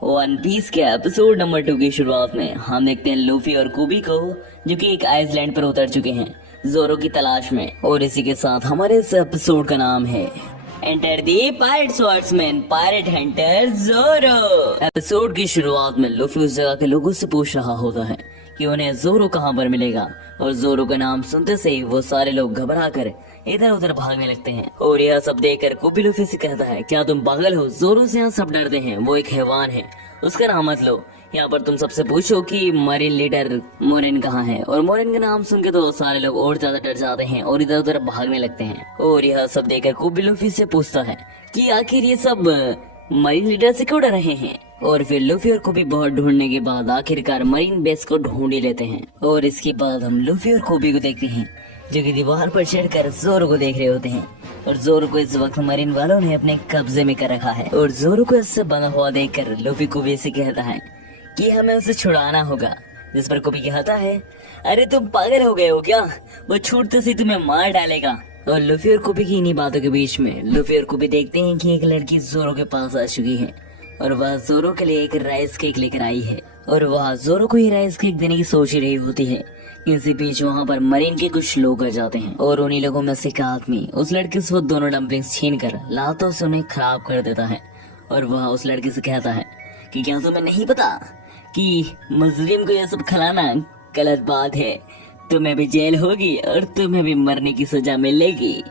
One piece के episode number 2 की शुरुआत में हम देखते हैं लूफी और कुबी को, जो कि एक आइसलैंड पर उतर चुके हैं जोरो की तलाश में। और इसी के साथ हमारे इस एपिसोड का नाम है enter the pirate swordsman pirate Hunter जोरो। एपिसोड की शुरुआत में लूफी उस जगह के लोगों से पूछ रहा होता है कि उन्हें जोरो कहाँ पर मिलेगा, और जोरो का नाम सुनते से ही वो सारे लोग घबरा कर इधर उधर भागने लगते हैं। और यह सब देखकर कुबी लूफी से कहता है, क्या तुम पागल हो? जोरो से यहाँ सब डरते हैं, वो एक हैवान है, उसका नाम मत लो। यहाँ पर तुम सबसे पूछो कि मरीन लीडर मोरिन कहाँ है, और मोरिन का नाम सुन के तो सारे लोग और ज्यादा डर जाते हैं और इधर उधर भागने लगते हैं। और यह सब देखकर कुबी लूफी से पूछता है कि आखिर ये सब मरीन लीडर से क्यों डर रहे हैं। और फिर लूफी और कुबी बहुत ढूंढने के बाद आखिरकार मरीन बेस को ढूंढ ही लेते हैं। और इसके बाद हम लूफी और कुबी को देखते हैं जो कि दीवार पर चढ़कर जोरो को देख रहे होते हैं। और जोरो को इस वक्त मरीन वालों ने अपने कब्जे में कर रखा है। और जोरो को इससे बंधा हुआ देखकर लूफी कुबी से कहता है कि हमें उसे छुड़ाना होगा। जिस पर कुबी कहता है, अरे तुम पागल हो गए हो क्या, वो छूटते से तुम्हें मार डालेगा। और लूफी और कुबी की इन्हीं बातों के बीच में लूफी और कुबी देखते हैं कि एक लड़की जोरो के पास आ चुकी है, और वह जोरो के लिए एक राइस केक लेकर आई है। और वह जोरो को ही राइस केक देने की सोच ही रही होती है। इसी बीच वहाँ पर मरीन के कुछ लोग आ जाते हैं, और उन्हीं लोगों में से एक आदमी उस लड़की से वो दोनों डम्पलिंग्स छीनकर लातों से उन्हें खराब कर देता है। और वह उस लड़की से कहता है कि क्या तुम्हें नहीं पता कि मुजरिम को यह सब खिलाना गलत बात है, तुम्हें भी जेल होगी और तुम्हें भी मरने की सजा मिलेगी।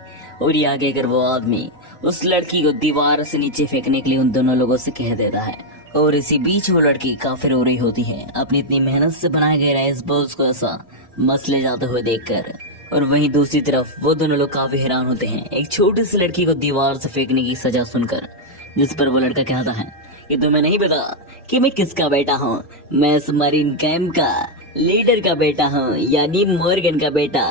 और ये आगे कर वो आदमी उस लड़की को दीवार से नीचे फेंकने के लिए उन दोनों लोगों से कह देता है। और इसी बीच वो लड़की काफी रो रही होती है अपनी इतनी मेहनत से बनाए गए राइस बॉल्स को ऐसा मसले जाते हुए देखकर। और वहीं दूसरी तरफ वो दोनों लोग काफी हैरान होते हैं एक छोटी सी लड़की को दीवार से फेंकने की सजा सुनकर। जिस पर वो लड़का कहता है कि तुम्हें नहीं पता कि मैं किसका बेटा हूँ, मैं इस मरीन कैंप का लीडर का बेटा हूँ, यानी मॉर्गन का बेटा,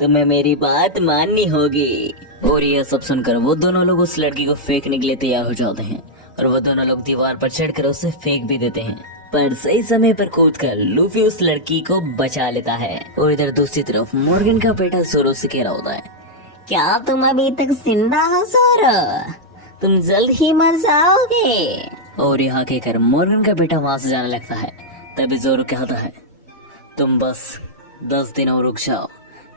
तुम्हें मेरी बात माननी होगी। और यह सब सुनकर वो दोनों लोग उस लड़की को फेंकने के लिए तैयार हो जाते हैं, और वो दोनों लोग दीवार पर चढ़कर उसे फेंक भी देते हैं। पर सही समय पर कूदकर लूफी उस लड़की को बचा लेता है। और इधर दूसरी तरफ मॉर्गन का बेटा जोरो से कह रहा होता है, क्या तुम अभी तक जिंदा हो जोरो, तुम जल्द ही मर जाओगे। और यहाँ कहकर मॉर्गन का बेटा वहां से जाने लगता है। तभी जोरो कहता है, तुम बस 10 दिन और रुक जाओ,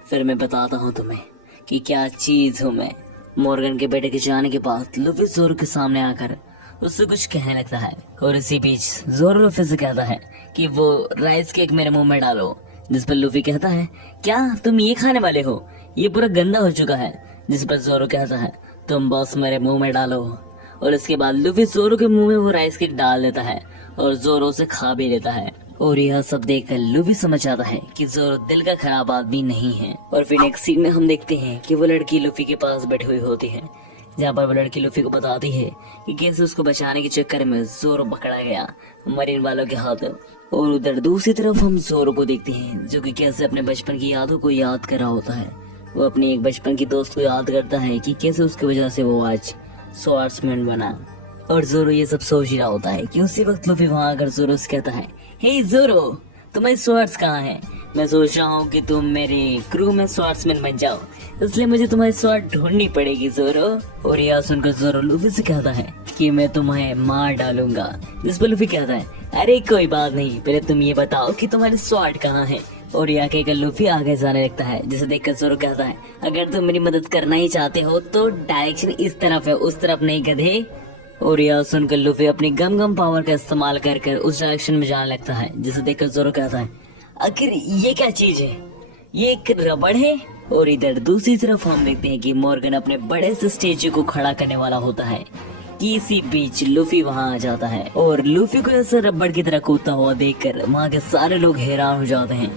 फिर मैं बताता हूँ तुम्हें कि क्या चीज हूँ मैं। मॉर्गन के बेटे के जाने के बाद लूफी जोरो के सामने आकर उससे कुछ कहने लगता है। और इसी बीच जोरो लूफी से कहता है कि वो राइस केक मेरे मुंह में डालो। जिस पर लूफी कहता है, क्या तुम ये खाने वाले हो, ये पूरा गंदा हो चुका है। जिस पर जोरो कहता है, तुम बस मेरे मुंह में डालो। और इसके बाद लूफी जोरो के मुंह में वो राइस केक डाल देता है और जोरो से खा भी लेता है। और यह सब देखकर लूफी समझ जाता है कि जोरो दिल का खराब आदमी नहीं है। और फिर नेक्स्ट सीन में हम देखते हैं कि वो लड़की लूफी के पास बैठी हुई होती है, जहाँ पर वो लड़की लूफी को बताती है कि कैसे उसको बचाने के चक्कर में जोरो पकड़ा गया मरीन वालों के हाथ। और उधर दूसरी तरफ हम जोरो को देखते हैं जो कि कैसे अपने बचपन की यादों को याद कर रहा होता है। वो अपने एक बचपन की दोस्त को याद करता है कि कैसे उसकी वजह से वो आज स्वॉर्ड्समैन बना। और जोरो ये सब सोच ही रहा होता है कि उसी वक्त लूफी वहाँ आकर जोरो से कहता है, हे जोरो, तुम्हारे स्वॉर्ड्स कहाँ हैं? मैं सोच रहा हूँ कि तुम मेरे क्रू में स्वॉर्ड्समैन बन जाओ, इसलिए मुझे तुम्हारी स्वॉर्ड ढूंढनी पड़ेगी जोरो। और यह सुनकर जोरो लूफी से कहता है कि मैं तुम्हें मार डालूंगा। जिस पर लूफी कहता है, अरे कोई बात नहीं, पहले तुम ये बताओ कि तुम्हारी स्वॉर्ड कहाँ है। और यह कहकर लूफी आगे जाने लगता है, जिसे देखकर जोरो कहता है, अगर तुम मेरी मदद करना ही चाहते हो तो डायरेक्शन इस तरफ है, उस तरफ नहीं गधे। और यह सुनकर लूफी अपनी गम गम पावर का इस्तेमाल कर उस डायरेक्शन में जाने लगता है, जिसे देखकर जोरो कहता है, आखिर ये क्या चीज है, ये एक रबड़ है। और इधर दूसरी तरफ हम देखते हैं कि मॉर्गन अपने बड़े से स्टेचू को खड़ा करने वाला होता है कि इसी बीच लूफी वहां आ जाता है। और लूफी को ऐसे रबड़ की तरह कूदता हुआ देखकर वहां के सारे लोग हैरान हो जाते हैं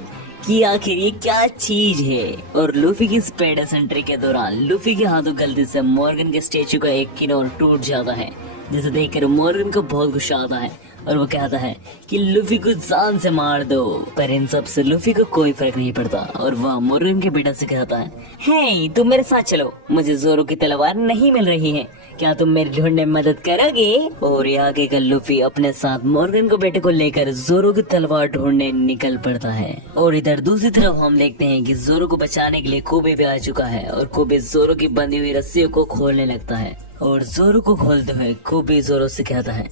कि आखिर ये क्या चीज है। और लूफी की स्पेड एसेंट्री के दौरान लूफी के हाथों गलती से मॉर्गन के स्टेचू का एक किनारा टूट जाता है, जिसे देखकर मॉर्गन को बहुत गुस्सा आता है और वो कहता है कि लूफी को जान से मार दो। पर इन सब से लूफी को कोई फर्क नहीं पड़ता और वह मॉर्गन के बेटा से कहता है, हे तुम मेरे साथ चलो, मुझे जोरो की तलवार नहीं मिल रही है, क्या तुम मेरे ढूंढने में मदद करोगे? और ये आगे का लूफी अपने साथ मॉर्गन को बेटे को लेकर जोरो की तलवार ढूंढने निकल पड़ता है। और इधर दूसरी तरफ हम देखते हैं कि जोरो को बचाने के लिए कोबे भी आ चुका है और कोबे जोरो की बंधी हुई रस्सियों को खोलने लगता है। और जोरो को खोलते हुए कोबे जोरो से कहता है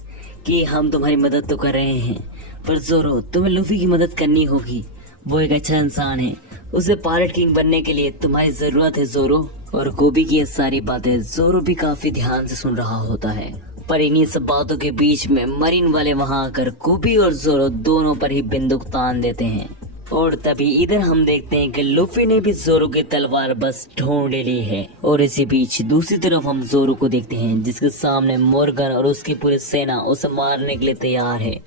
कि हम तुम्हारी मदद तो कर रहे हैं, पर जोरो तुम्हें लूफी की मदद करनी होगी। वो एक अच्छा इंसान है, उसे पायरेट किंग बनने के लिए तुम्हारी जरूरत है जोरो। और कोबी की ये सारी बातें जोरो भी काफी ध्यान से सुन रहा होता है। पर इन्हीं सब बातों के बीच में मरीन वाले वहां आकर कोबी और जोरो दोनों पर ही बंदूक तान देते हैं। और तभी इधर हम देखते हैं कि लूफी ने भी जोरो की तलवार बस ढूंढ ली है। और इसी बीच दूसरी तरफ हम जोरो को देखते हैं, जिसके सामने मोर्गन और उसकी पूरी सेना उसे मारने के लिए तैयार है।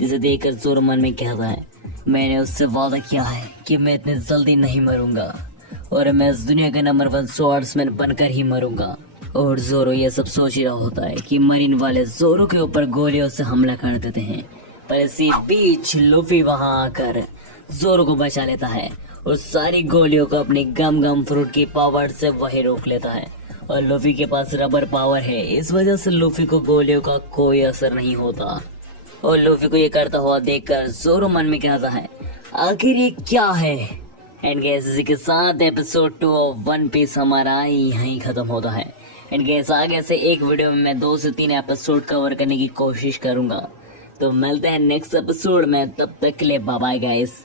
जिसे देखकर जोरो मन में कहता है, मैंने उससे वादा किया है कि मैं इतनी जल्दी नहीं मरूंगा और मैं इस दुनिया का नंबर 1 स्वॉर्ड्समैन बनकर ही मरूंगा। और जोरो ये सब सोच ही रहा होता है कि मरीन वाले जोरो के ऊपर गोलियों से हमला कर देते हैं। पर इसी बीच लूफी वहां आकर जोरो को बचा लेता है और सारी गोलियों को अपनी गम गम फ्रूट की पावर से वही रोक लेता है। और लूफी के पास रबर पावर है, इस वजह से लूफी को गोलियों का कोई असर नहीं होता। और लूफी को ये करता हुआ देखकर जोरो मन में कहता है, आखिर ये क्या है। एंड गैस इसी के साथ एपिसोड 2 ऑफ वन पीस हमारा यहीं खत्म होता है। एंड गैस आगे से एक वीडियो में मैं 2 से 3 एपिसोड कवर करने की कोशिश करूंगा। तो मिलते हैं नेक्स्ट एपिसोड में, तब तक के लिए बाय बाय गाइस।